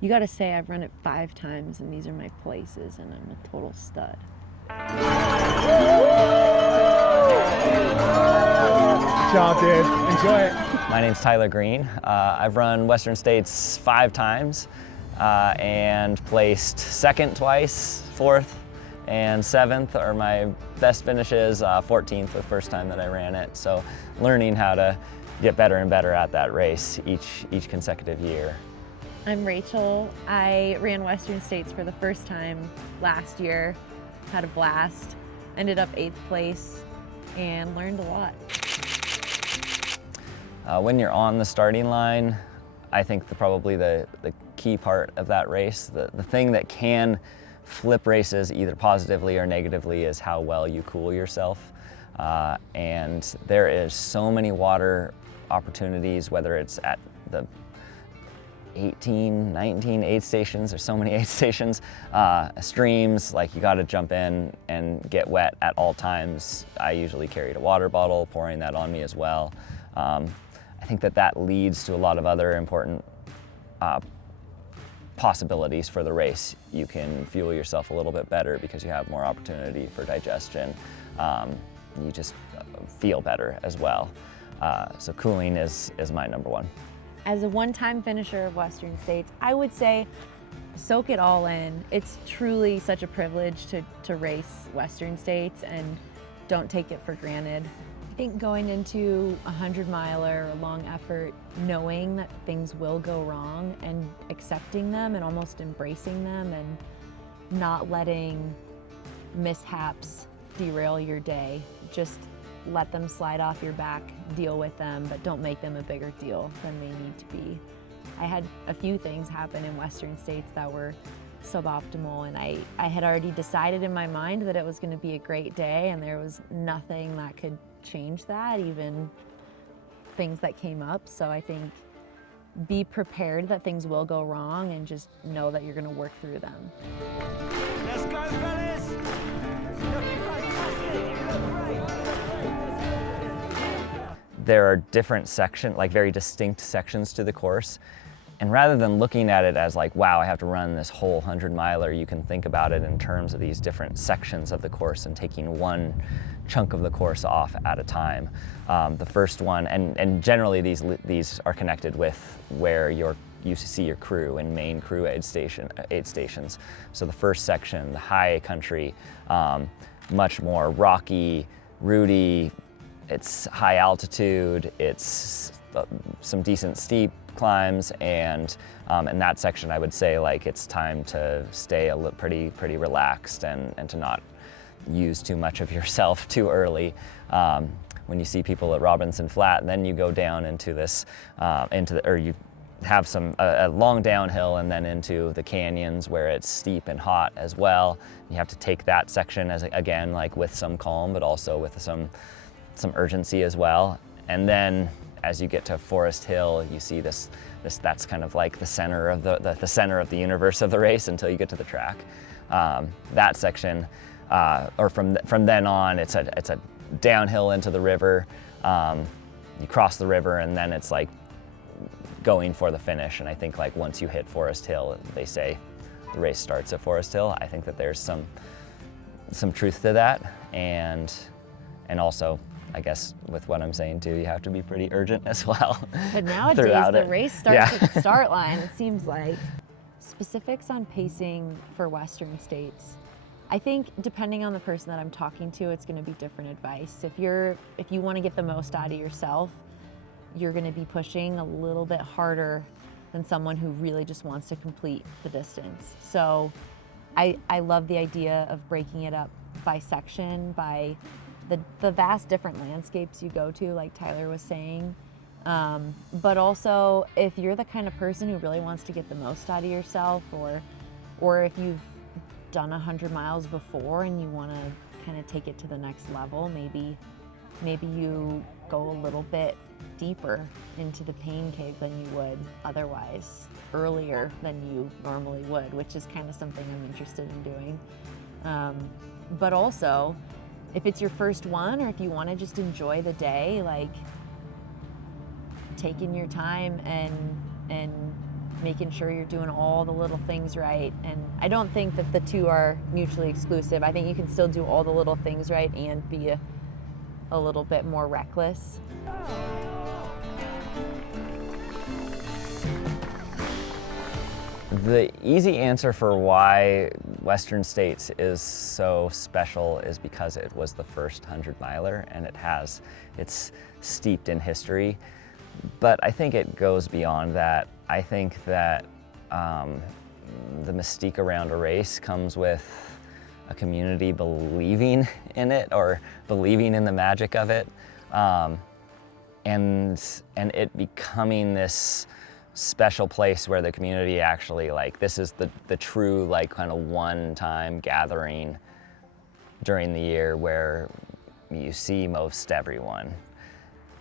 You gotta say I've run it 5 times and these are my places and I'm a total stud. Good job, dude. Enjoy it. My name's Tyler Green. I've run Western States 5 times and placed second twice, fourth and seventh are my best finishes, 14th the first time that I ran it. So learning how to get better and better at that race each consecutive year. I'm Rachel. I ran Western States for the first time last year, had a blast, ended up 8th place and learned a lot. When you're on the starting line, I think probably the key part of that race, the thing that can flip races either positively or negatively is how well you cool yourself. And there is so many water opportunities, whether it's at the 18, 19 aid stations, there's so many aid stations, streams, like you gotta jump in and get wet at all times. I usually carried a water bottle, pouring that on me as well. I think that leads to a lot of other important possibilities for the race. You can fuel yourself a little bit better because you have more opportunity for digestion. You just feel better as well. So cooling is my number one. As a one-time finisher of Western States, I would say soak it all in. It's truly such a privilege to race Western States and don't take it for granted. I think going into a 100-miler or a long effort, knowing that things will go wrong and accepting them and almost embracing them and not letting mishaps derail your day. Just let them slide off your back, deal with them, but don't make them a bigger deal than they need to be. I had a few things happen in Western States that were suboptimal, and I had already decided in my mind that it was going to be a great day, and there was nothing that could change that, even things that came up. So I think be prepared that things will go wrong and just know that you're going to work through them. Let's go, fellas! Looking fantastic! You look great! There are different sections, like very distinct sections to the course. And rather than looking at it as like, wow, I have to run this whole 100-miler, you can think about it in terms of these different sections of the course and taking one chunk of the course off at a time. The first one, and generally these are connected with where you see your crew and main crew aid stations. So the first section, the high country, much more rocky, rooty, it's high altitude, it's some decent steep climbs, and in that section I would say like it's time to stay pretty relaxed and to not use too much of yourself too early. When you see people at Robinson Flat, then you go down into this, you have a long downhill and then into the canyons where it's steep and hot as well. You have to take that section again like with some calm, but also with some urgency as well. And then as you get to Forest Hill, you see that's kind of like the center of the center of the universe of the race until you get to the track. That section, or from then on, it's a downhill into the river. You cross the river and then it's like going for the finish. And I think like once you hit Forest Hill, they say the race starts at Forest Hill. I think that there's some truth to that, and also, I guess with what I'm saying too, you have to be pretty urgent as well. But nowadays the race starts at the start line, it seems like. Specifics on pacing for Western States. I think depending on the person that I'm talking to, it's gonna be different advice. If you wanna get the most out of yourself, you're gonna be pushing a little bit harder than someone who really just wants to complete the distance. So I love the idea of breaking it up by section, by the vast different landscapes you go to, like Tyler was saying. But also, if you're the kind of person who really wants to get the most out of yourself, or if you've done 100 miles before and you want to kind of take it to the next level, maybe you go a little bit deeper into the pain cave than you would otherwise, earlier than you normally would, which is kind of something I'm interested in doing. But also, if it's your first one, or if you want to just enjoy the day, like taking your time and making sure you're doing all the little things right. And I don't think that the two are mutually exclusive. I think you can still do all the little things right and be a little bit more reckless. The easy answer for why Western States is so special is because it was the first 100-miler, and it's steeped in history. But I think it goes beyond that. I think that the mystique around a race comes with a community believing in it or believing in the magic of it, and it becoming this special place where the community actually, like, this is the true, like, kind of one-time gathering during the year where you see most everyone.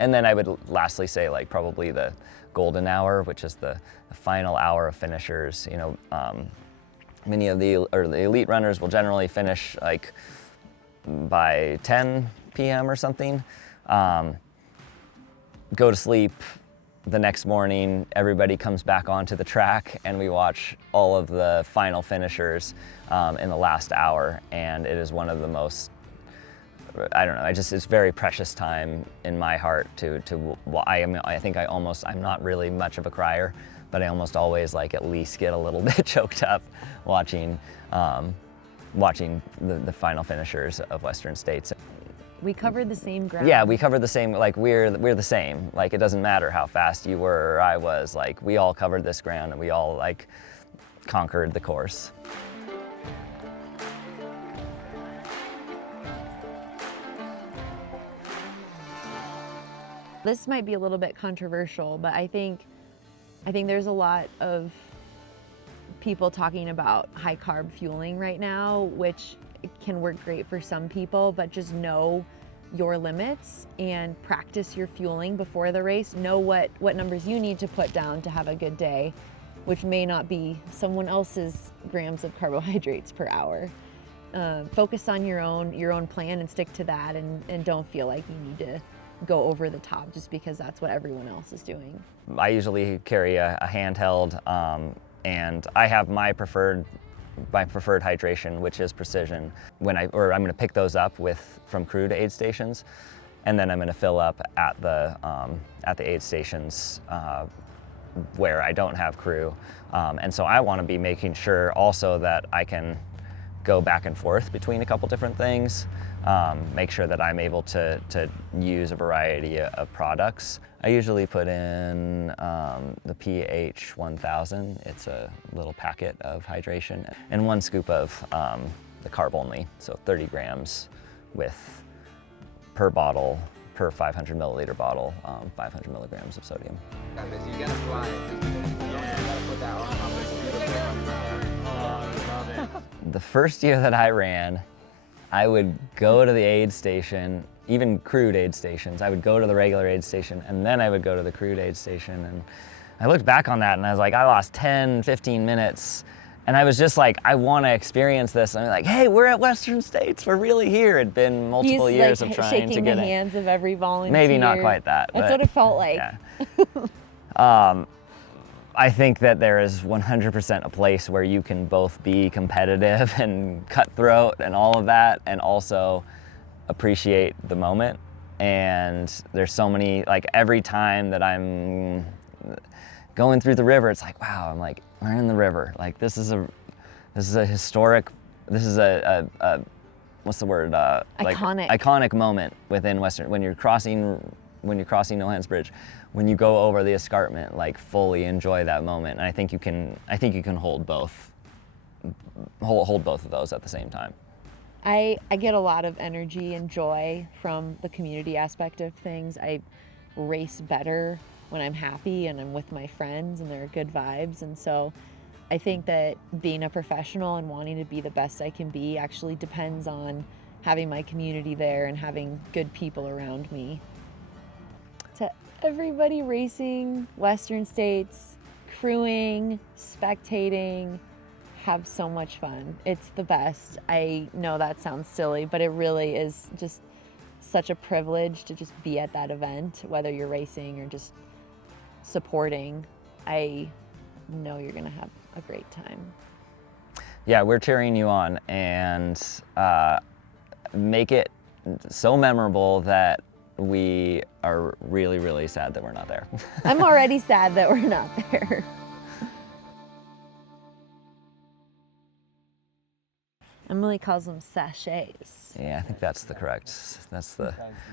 And then I would lastly say, like, probably the golden hour, which is the final hour of finishers. You know, many of the elite runners will generally finish like by 10 p.m. or something. Go to sleep. The next morning, everybody comes back onto the track and we watch all of the final finishers in the last hour. And it is one of the most, I don't know, it's very precious time in my heart I think I'm not really much of a crier, but I almost always, like, at least get a little bit choked up watching the final finishers of Western States. We covered the same ground. Yeah, we covered the same, like, we're the same. Like, it doesn't matter how fast you were or I was, like, we all covered this ground and we all, like, conquered the course. This might be a little bit controversial, but I think there's a lot of people talking about high carb fueling right now, which can work great for some people, but just know your limits and practice your fueling before the race. Know what numbers you need to put down to have a good day, which may not be someone else's grams of carbohydrates per hour. Focus on your own plan and stick to that, and don't feel like you need to go over the top just because that's what everyone else is doing. I usually carry a handheld, and I have my preferred hydration, which is Precision. I'm going to pick those up from crew to aid stations, and then I'm going to fill up at the aid stations where I don't have crew. And so I want to be making sure also that I can go back and forth between a couple different things. Make sure that I'm able to use a variety of products. I usually put in the pH 1000. It's a little packet of hydration, and 1 scoop of the carb only, so 30 grams per 500 milliliter bottle, 500 milligrams of sodium. You gotta fly it. You gotta put that on. The first year that I ran, I would go to the aid station, even crewed aid stations. I would go to the regular aid station, and then I would go to the crewed aid station. And I looked back on that and I was like, I lost 10, 15 minutes. And I was just like, I want to experience this. And I'm like, hey, we're at Western States. We're really here. It'd been multiple years of trying to get in. Shaking the hands of every volunteer. Maybe not quite that. That's what it felt like. Yeah. I think that there is 100% a place where you can both be competitive and cutthroat and all of that, and also appreciate the moment. And there's so many, like, every time that I'm going through the river, it's like, wow, I'm like, we're in the river. Like, this is a historic, this is a what's the word? Iconic moment within Western, when you're crossing Nohan's Bridge, when you go over the escarpment, like, fully enjoy that moment. And I think you can hold both of those at the same time. I get a lot of energy and joy from the community aspect of things. I race better when I'm happy and I'm with my friends and there are good vibes. And so I think that being a professional and wanting to be the best I can be actually depends on having my community there and having good people around me. To everybody racing Western States, crewing, spectating, have so much fun. It's the best. I know that sounds silly, but it really is just such a privilege to just be at that event, whether you're racing or just supporting. I know you're gonna have a great time. Yeah, we're cheering you on, and make it so memorable that we are really, really sad that we're not there. I'm already sad that we're not there. Emily calls them sachets. Yeah, I think that's the correct.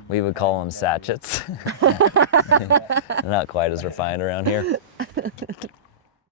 We would call them sachets. Not quite as refined around here.